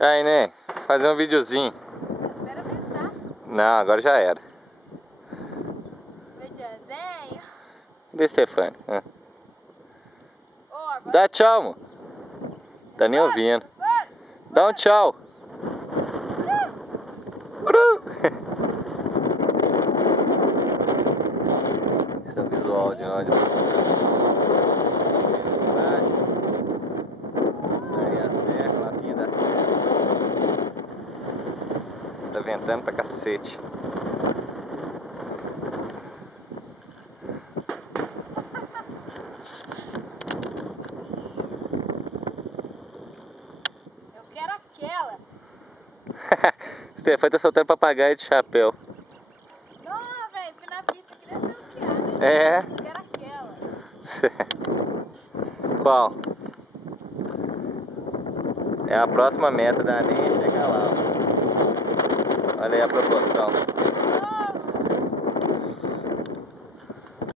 Aí, né? Fazer um videozinho. Espera pensar. Não, agora já era. Videozinho. Cadê Stefani? Ô, agora... Dá tchau, amor. Tá nem ouvindo. Dá um tchau. Esse é o visual de nós. Aí a serra, lapinha da serra. Tá ventando pra cacete. Eu quero aquela. Stefani tá soltando papagaio de chapéu. Não, velho, fui na pista, queria ser o que né? É? Eu quero aquela. Qual? É a próxima meta da Aninha chegar lá. Ó. Olha aí a proporção.